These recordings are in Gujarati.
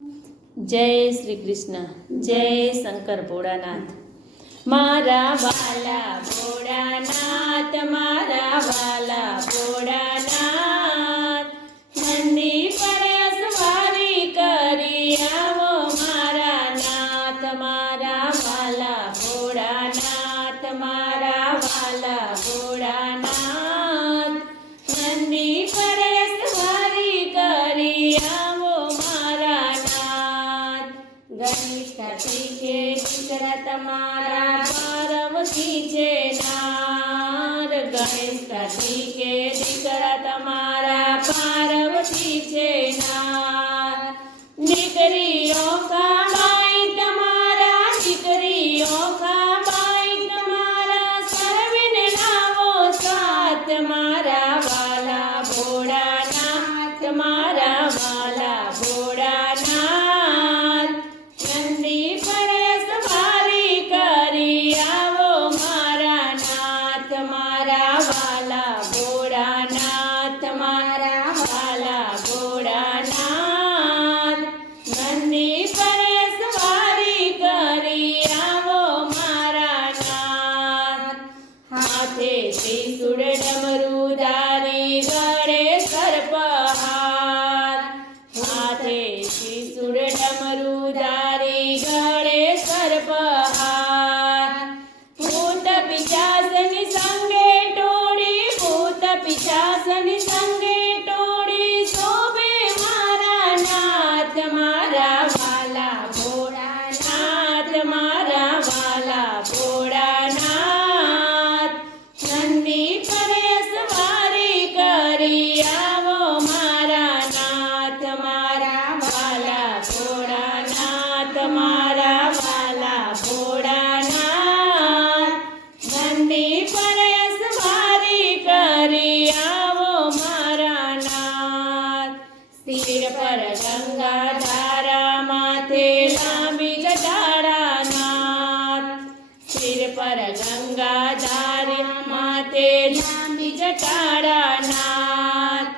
जय श्री कृष्ण। जय शंकर भोळानाथ। मारा वाला भोळानाथ, मारा वाला भोळानाथ, नंदी पर सवारी करी आवो मारा नाथ। मारा वाला भोळानाथ, मारा वाला भोळानाथ, नंदी पर सवारी करी आवो मारा नाथ। गणेश कार्तिके દીકરા તમારા પાર્વતી છે નાર। ગણેશ કાર્તિકે દીકરા તમારા પાર્વતી છે નાર। દીકરીઓ કામાઈ તમારા, દીકરીઓ કામાઈ તમારા, સર્વેને લાવો સાથ મારા વાલા ભોળાનાથ। મારા વાલા ભોળાનાથ, નંદી પર સવારી કરી આવો મારા નાથ। મારા વાલા ભોળાનાથ, મારા વાલા ભોળાનાથ, નંદી પર સવારી કરી આવો મારા નાથ। હાથે ત્રિશૂળ ડમરુ ધારી, ગળે સર્પહાર। હાથે ત્રિશૂળ ડમરુ ધારી, ગળે સર્પહાર। ભૂત પિશાચની સંગે ટોળી, ભૂત પિશાચની સંગે ટોળી, શોભે મારા નાથ। મારા વાલા ભોળાનાથ, મારા વાલા ભોળાનાથ, નંદી પર સવારી કરી આવો મારા નાથ। મારા વાલા ભોળાનાથ, મારા વાલા ભોળાનાથ, નંદી પર સવારી કરી આવો મારા નાથ। સિર પર ગંગાધારા, માથે લાંબી જટાડા નાથ। સિર પર ગંગાધારા, માથે લાંબી જટાડા નાથ।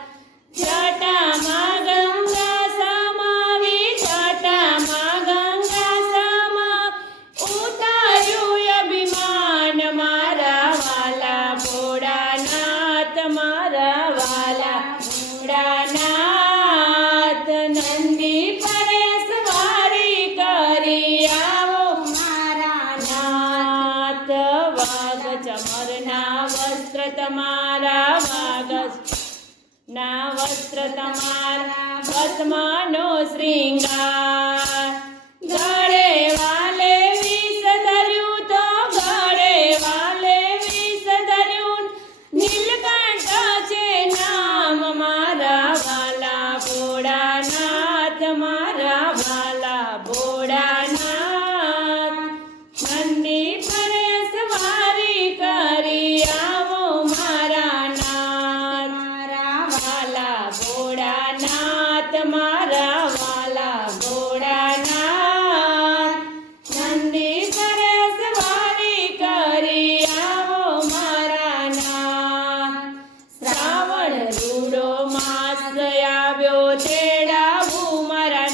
જટામાં ગંગા સમાવી, જટામાં ગંગા સમા, ઉતાર્યું અભિમાન મારા વાલા ભોળાનાથ। મારા વાલા ભોળાનાથ, નંદી પર સવારી કરી આવો મારા નાથ। વાઘ ચમરના વસ્ત્ર તમારા, વાઘ ના વસ્ત્ર તમારા, ભસ્મનો શ્રીંગાર। ગળે વાલે વિષ ધર્યું, તો ગળે વાલે વિષ ધર્યું, નીલકંઠ છે નામ મારા વાલા ભોળાનાથ। મારા વાલા ભોળાનાથ, નંદી પર સવારી કરી આવો મારા નાથ। મારા વાલા ભોળાનાથ, મારા વાલા ભોળાનાથ, નંદી પર સવારી કરી આવો મારા નાથ। શ્રાવણ રૂડો માસ આવ્યો, તેડાવું મારા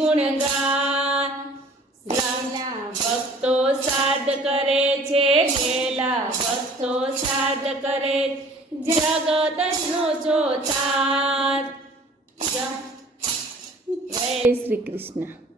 ગુણગાન ભક્તો સાદ કરે છે પેલા ભક્તો સાદ કરે જગતનો ચોથાર જય શ્રી કૃષ્ણ.